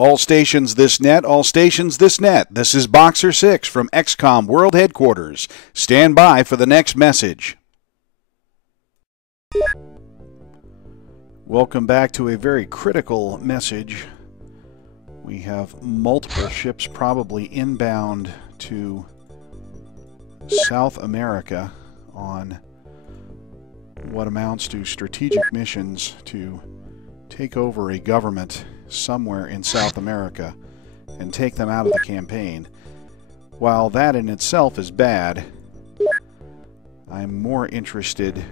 All stations this net, all stations this net. This is Boxer 6 from XCOM World Headquarters. Stand by for the next message. Welcome back to a very critical message. We have multiple ships probably inbound to South America on what amounts to strategic missions to take over a government somewhere in South America and take them out of the campaign. While that in itself is bad, I'm more interested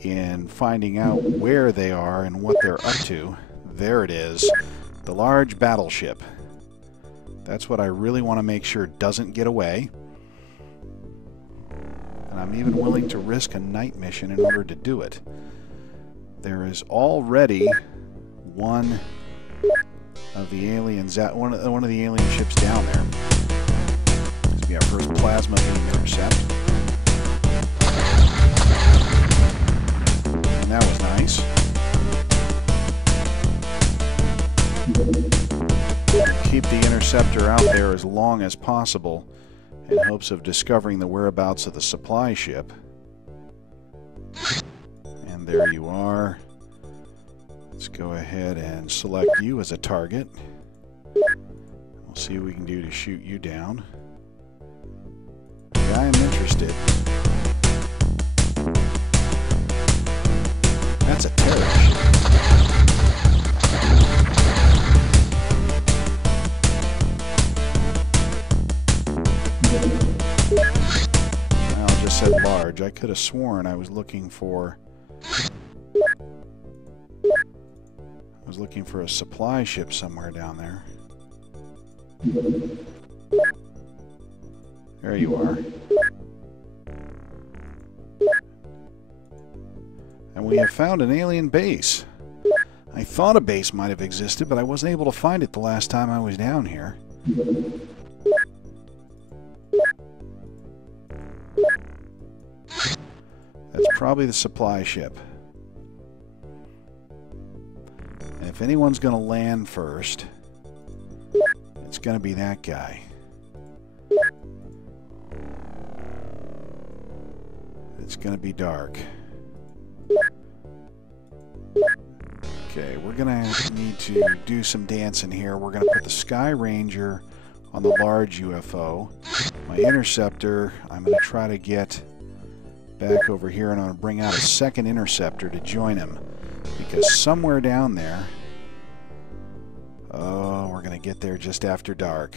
in finding out where they are and what they're up to. There it is, the large battleship. That's what I really want to make sure doesn't get away. And I'm even willing to risk a night mission in order to do it. There is already one of the aliens, one of the alien ships down there. This will be our first plasma beam intercept. And that was nice. Keep the interceptor out there as long as possible in hopes of discovering the whereabouts of the supply ship. And there you are. Let's go ahead and select you as a target. We'll see what we can do to shoot you down. Yeah, I am interested. That's a terror ship. Well, it just said large. I could have sworn I was looking for a supply ship somewhere down there. There you are. And we have found an alien base. I thought a base might have existed, but I wasn't able to find it the last time I was down here. That's probably the supply ship. And if anyone's going to land first, it's going to be that guy. It's going to be dark. Okay, we're going to need to do some dancing here. We're going to put the Sky Ranger on the large UFO. My interceptor, I'm going to try to get back over here, and I'm going to bring out a second interceptor to join him. Because somewhere down there... Oh, we're going to get there just after dark.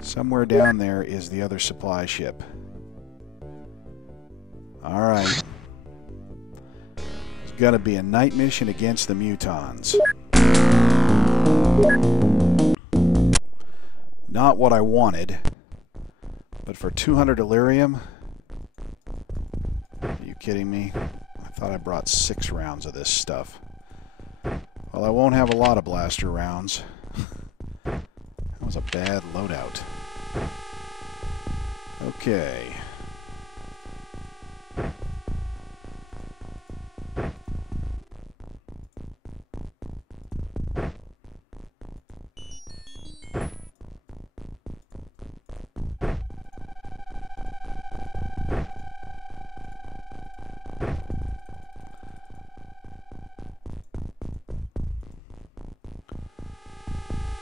Somewhere down there is the other supply ship. Alright. It's got to be a night mission against the Mutons. Not what I wanted. But for 200 Delirium... Are you kidding me? I thought I brought 6 rounds of this stuff. Well, I won't have a lot of blaster rounds. That was a bad loadout. Okay.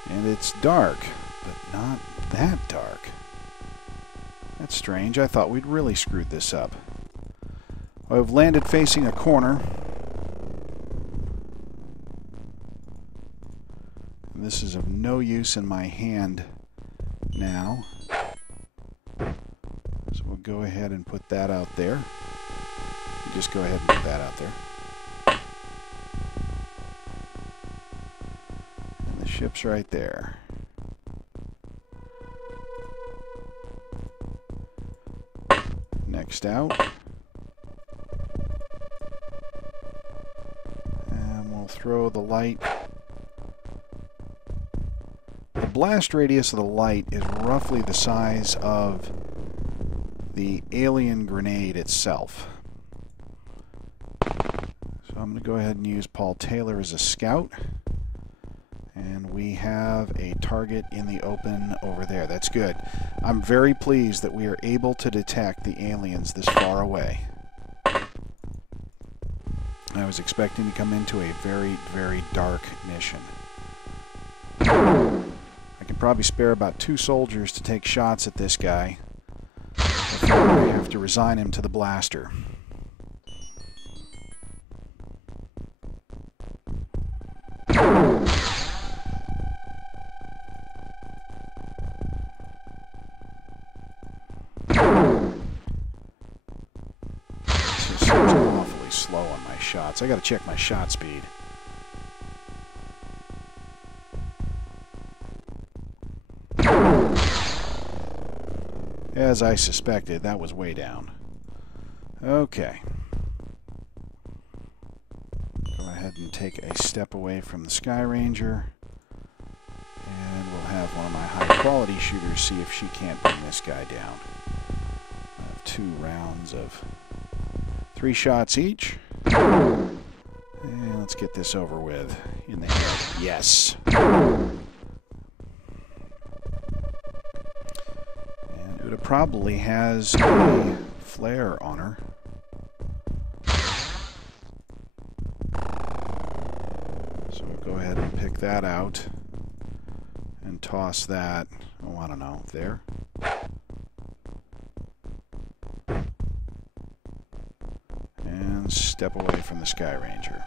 And it's dark, but not that dark. That's strange. I thought we'd really screwed this up. I've landed facing a corner. And this is of no use in my hand now. So we'll go ahead and put that out there. You just go ahead and put that out there. Ship's right there. Next out. And we'll throw the light. The blast radius of the light is roughly the size of the alien grenade itself. So I'm going to go ahead and use Paul Taylor as a scout. And we have a target in the open over there. That's good. I'm very pleased that we are able to detect the aliens this far away. I was expecting to come into a very, very dark mission. I can probably spare about 2 soldiers to take shots at this guy before I have to resign him to the blaster. Awfully slow on my shots. I gotta check my shot speed. As I suspected, that was way down. Okay. Go ahead and take a step away from the Sky Ranger. And we'll have one of my high-quality shooters see if she can't bring this guy down. I have 2 rounds of 3 shots each. And let's get this over with in the head. Yes. And Uda probably has a flare on her. So we'll go ahead and pick that out and toss that, oh, I don't know, there. And step away from the Sky Ranger.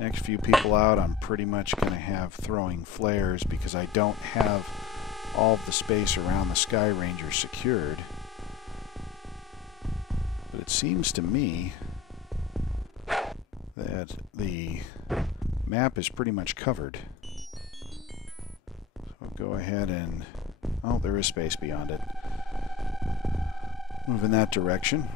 Next few people out, I'm pretty much going to have throwing flares because I don't have all of the space around the Sky Ranger secured. But it seems to me that the map is pretty much covered. So I'll go ahead and... oh, there is space beyond it. Move in that direction.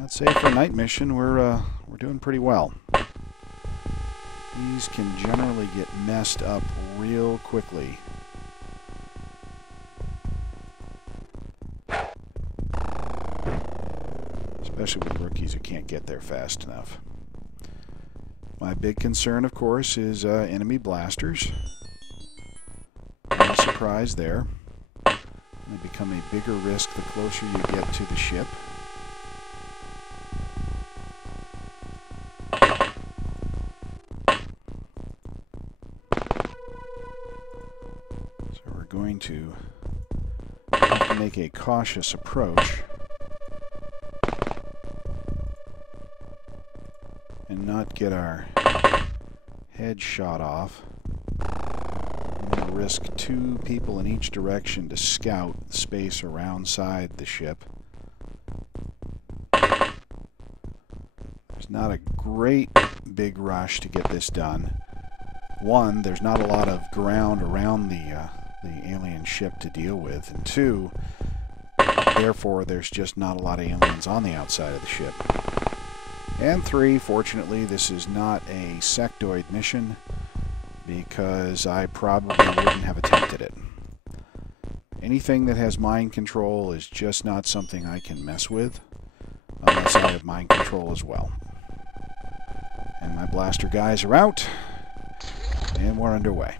I'd say for a night mission, we're doing pretty well. These can generally get messed up real quickly. Especially with rookies who can't get there fast enough. My big concern, of course, is enemy blasters. No surprise there. They become a bigger risk the closer you get to the ship. So we're going to have to make a cautious approach and not get our head shot off. I'm going to risk 2 people in each direction to scout space around side the ship. There's not a great big rush to get this done. 1, there's not a lot of ground around the alien ship to deal with, and 2, therefore there's just not a lot of aliens on the outside of the ship. And 3, fortunately, this is not a sectoid mission, because I probably wouldn't have attempted it. Anything that has mind control is just not something I can mess with, unless I have mind control as well. And my blaster guys are out, and we're underway.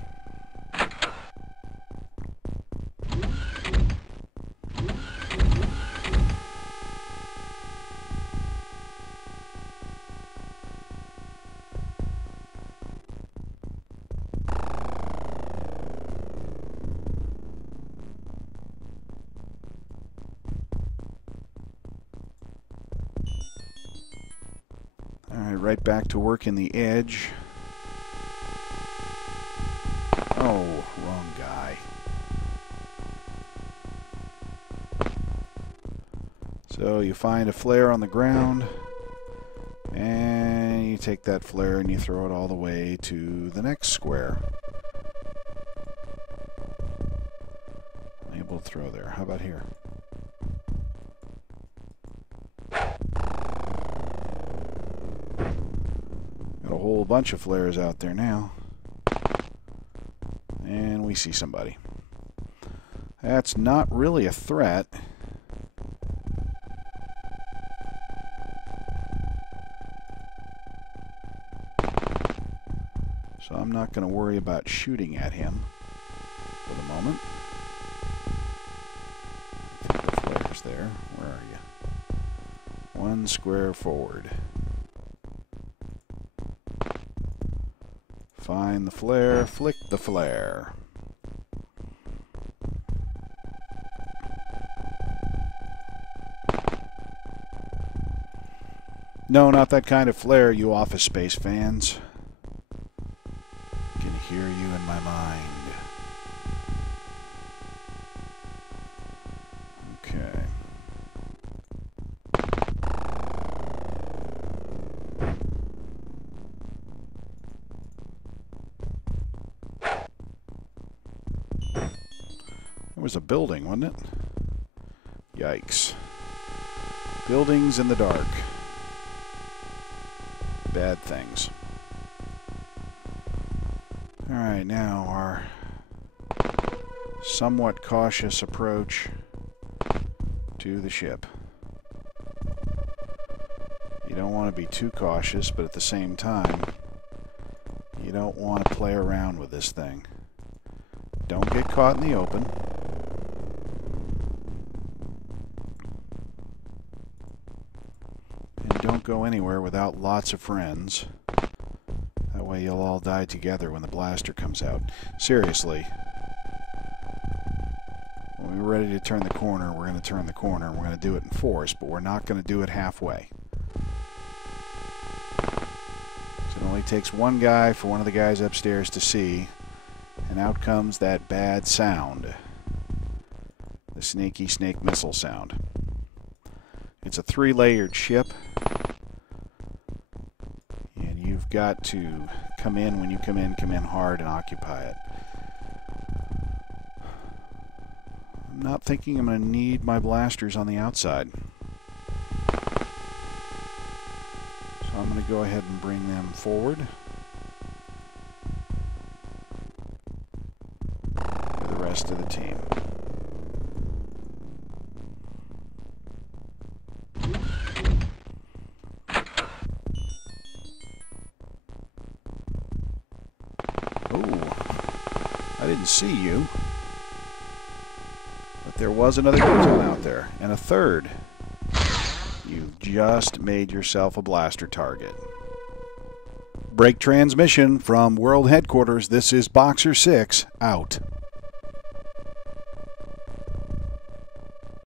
Right back to work in the edge. Oh, wrong guy. So you find a flare on the ground, and you take that flare and you throw it all the way to the next square. Unable to throw there. How about here? Got a whole bunch of flares out there now. And we see somebody. That's not really a threat. So I'm not going to worry about shooting at him for the moment. I think the flare's there. Where are you? 1 square forward. Find the flare, flick the flare. No, not that kind of flare, you Office Space fans. I can hear you in my mind. Okay. There was a building, wasn't it? Yikes. Buildings in the dark. Bad things. Alright, now our somewhat cautious approach to the ship. You don't want to be too cautious, but at the same time, you don't want to play around with this thing. Don't get caught in the open. And don't go anywhere without lots of friends. That way you'll all die together when the blaster comes out. Seriously. When we're ready to turn the corner, we're going to turn the corner, and we're going to do it in force, but we're not going to do it halfway. So it only takes one guy for one of the guys upstairs to see, and out comes that bad sound. The snaky snake missile sound. It's a 3-layered ship. And you've got to come in when you come in hard and occupy it. I'm not thinking I'm going to need my blasters on the outside. So I'm going to go ahead and bring them forward. With the rest of the team. I didn't see you. But there was another Muton out there. And a third. You just made yourself a blaster target. Break transmission from World Headquarters. This is Boxer 6 out.